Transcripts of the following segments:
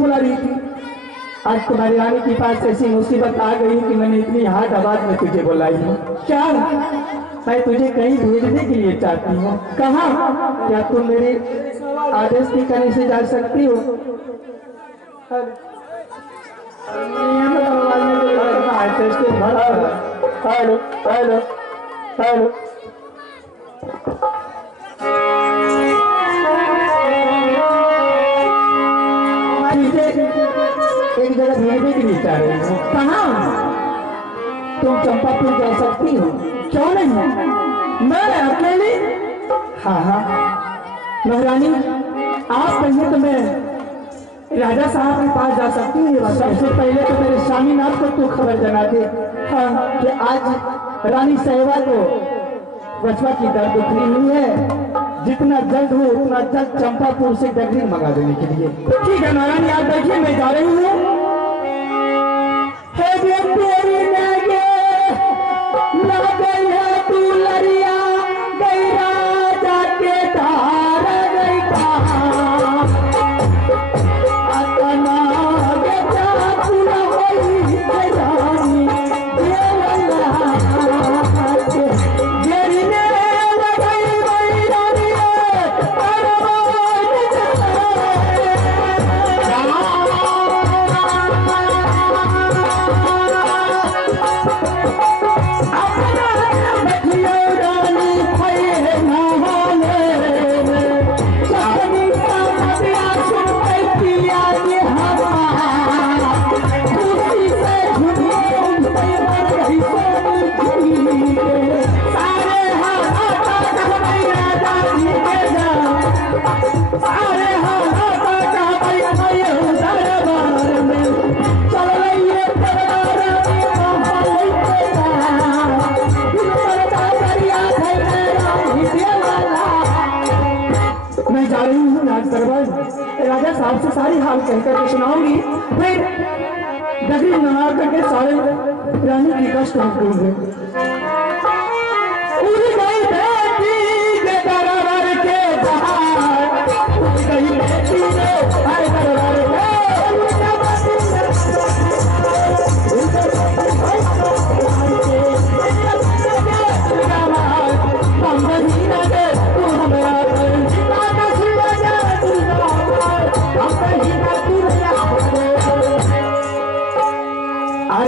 बुला रही थी। आज तुम्हारी रानी के पास ऐसी मुसीबत आ गई कि मैंने इतनी हार्ड आवाज में तुझे बुलाई हूँ। क्या मैं तुझे कहीं भेजने के लिए चाहती हूँ। कहाँ? क्या तुम मेरे आदेश की कहीं से जा सकती हो? हेलो हेलो हेलो, एक जगह भेजने के लिए चाह रही हूँ। कहाँ? तुम चंपापुर जा सकती हो? क्यों नहीं? मैं अकेली? हाँ हाँ महारानी, आप कहिए तो मैं राजा साहब के पास जा सकती हूँ। सबसे पहले तो मेरे स्वामीनाथ को तू खबर जना दे हाँ, कि आज रानी सहवा को बचवा की दर्द उठनी हुई है। जितना जल्द हो उतना जल्द चंपापुर से डगरी मंगा देने के लिए। ठीक है महारानी, आप देखिए मैं जा रही हूँ। राजा साहब से सारी हाल कहकर के सुनाऊंगी, फिर डगरी मंगा करके सारे रानी की कष्ट दूंगे।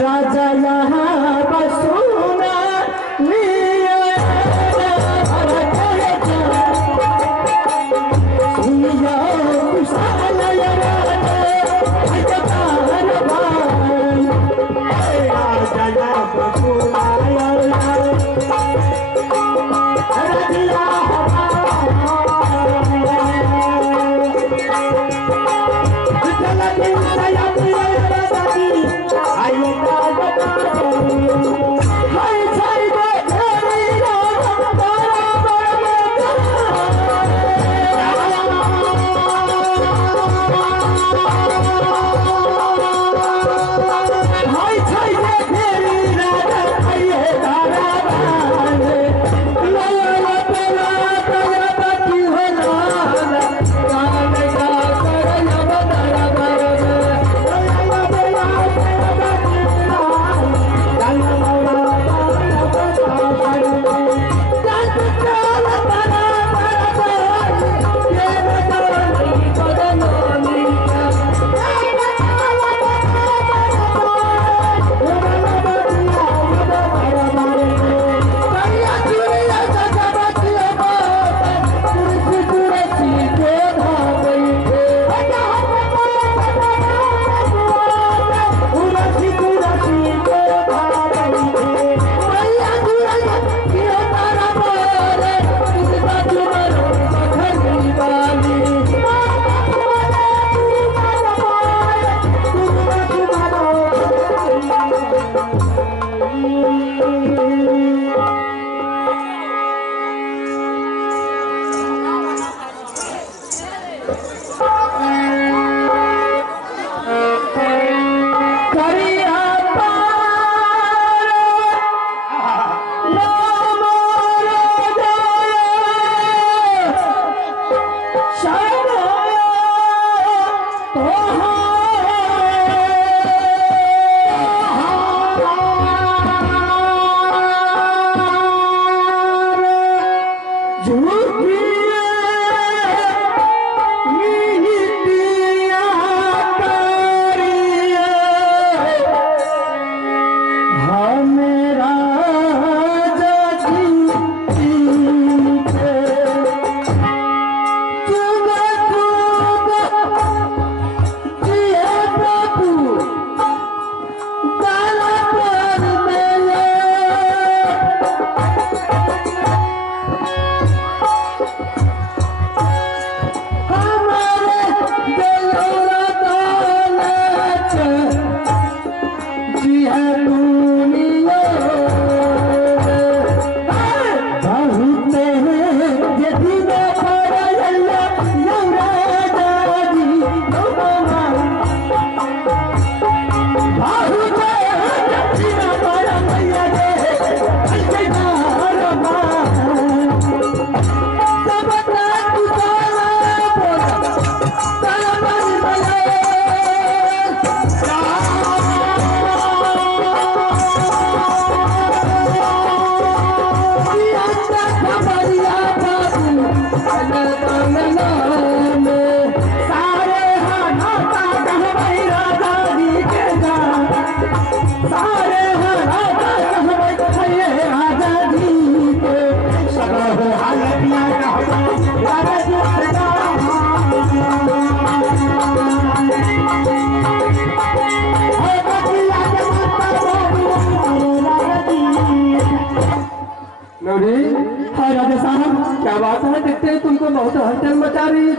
राजा यहाँ बसूना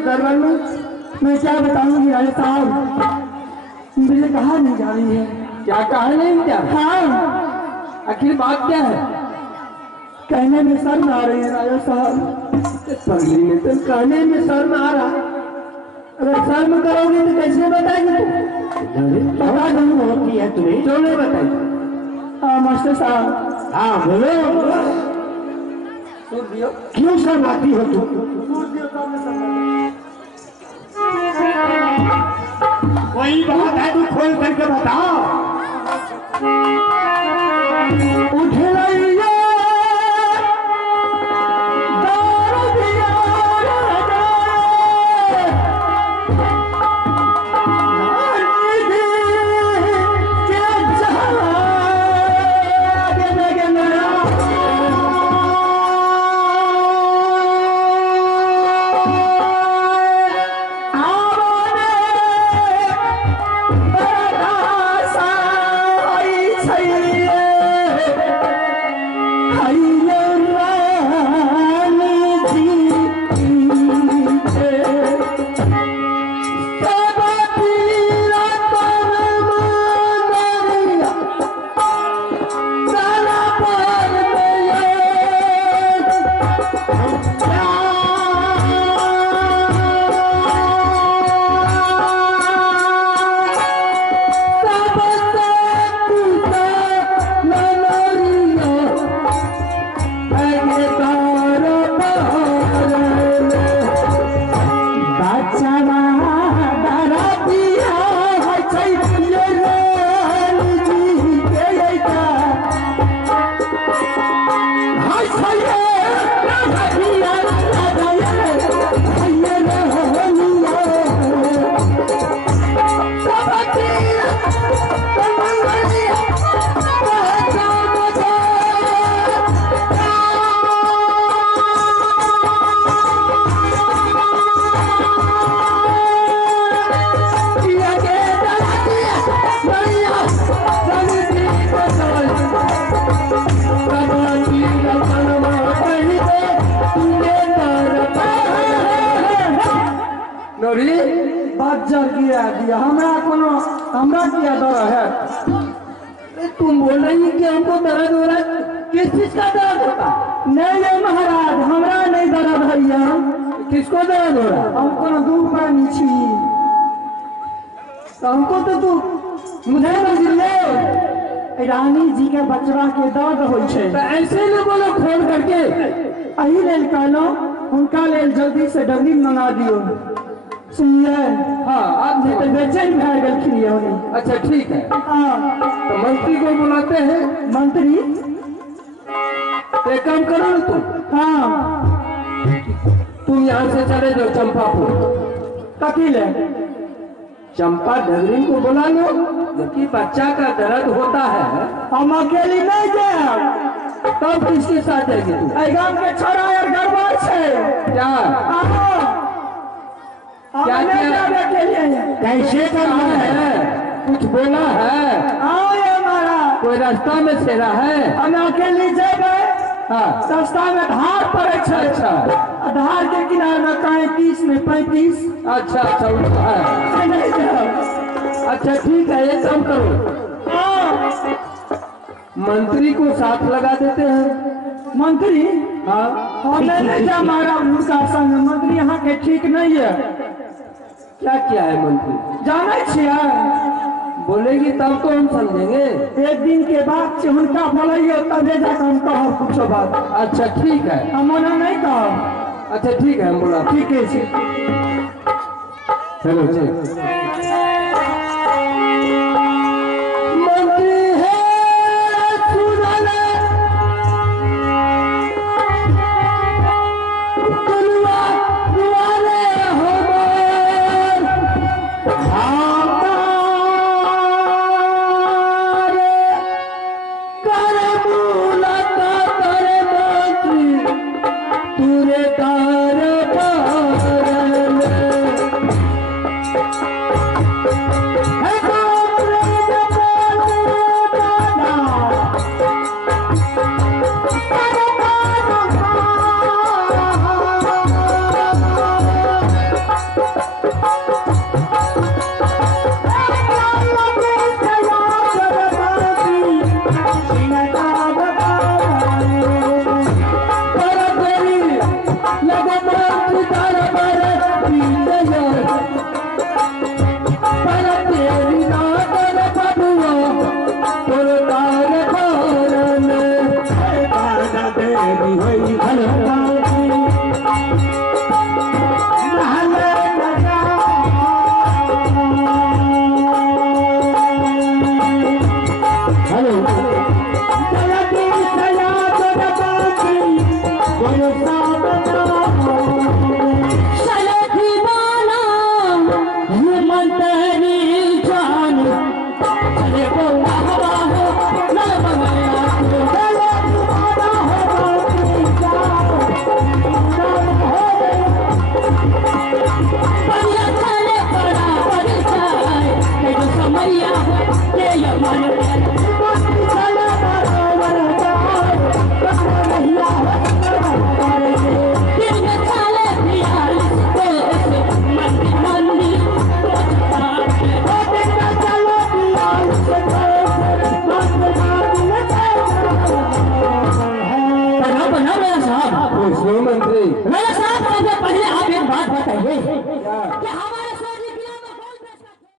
दरबार में? मैं क्या बताऊंगी राजा साहब, मुझे कहा नहीं जा रही है। क्या कहा नहीं क्या? हाँ, आखिर बात क्या है? कहने में शर्म आ रही है राजा साहब। पगली ने तो कहने में शर्म आ रहा। अगर शर्म करोगे तो कैसे बताएंगे तुम? बता दूंगा होती है तुम्हें। क्यों नहीं बताएंगे? हाँ मास्टर साहब। हाँ बोलो। क्यों शर्माती हो तुम? वही बात है, तू खोल करके बताओ। उठ लइया बात जर गिरा दिया। हमरा क्या डर है? तुम बोल रही कि हमको दर्द हो रहा है। किस चीज का दर्द होता? नहीं महाराज, हमरा नहीं दर्द भैया। किसको दर्द हो रहा? हमको न दूर पानी छी। तो हमको तो तू मुझे बुझले रानी जी के बचवा के दर्द हो छे। तो ऐसे न बोलो खोल करके। अही लेल कहलो उनका लेल जल्दी से डबली मंगा दियो। सुनिए। हाँ आप तो बेचैन भर गलखिन। अच्छा ठीक है। हाँ तो मंत्री को बुलाते हैं। मंत्री एक काम करो ना हाँ तुम यहाँ से चले जाओ चंपापुर। कथी ले? चंपा ढगरी को बुला लो। जबकि बच्चा का दर्द होता है। हम अकेली नहीं जाए। तब किसके साथ जाएगी तू? गांव के छोरा यार गड़बड़ छे। क्या क्या कैसे करना है? कुछ बोला है? आओ ये हमारा कोई रास्ता में छेड़ा है? हम अकेले जेबे। हाँ रास्ता में धार पड़े छे। अच्छा धार के किनारे में 35 में 35। अच्छा अच्छा है। नहीं जाओ। अच्छा ठीक है, ये काम करो मंत्री को साथ लगा देते हैं। मंत्री हाँ नहीं जा हमारा उनका संग। मंत्री यहाँ के ठीक नहीं है। क्या किया है मंत्री? जाने छिया बोलेगी तब तो हम समझेंगे। एक दिन के बाद से उनका बोलिए तबे जाकर हम कहो कुछ बात। अच्छा ठीक है, हम मना नहीं कहो। अच्छा ठीक है, हम बोला ठीक है जी। चलो चलो। आप ना मेरा साहब पूछो मंत्री। मेरा साहब सबसे पहले आप एक बात बताइए कि हम